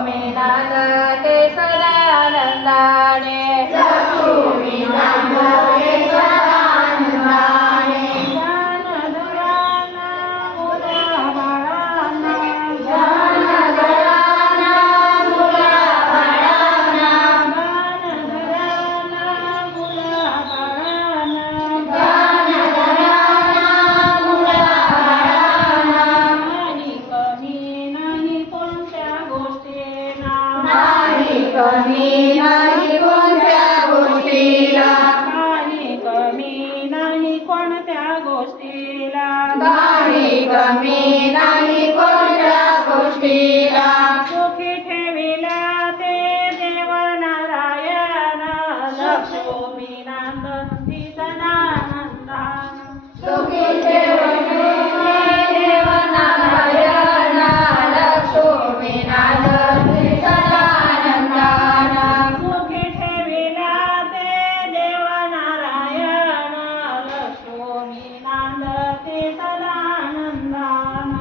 स्वामी नाथ कमी नाही कोणत्या गोष्टीला. नाही कमी नाही कोणत्या गोष्टीला. नाही कमी नाही कोणत्या गोष्टीला. आनंदान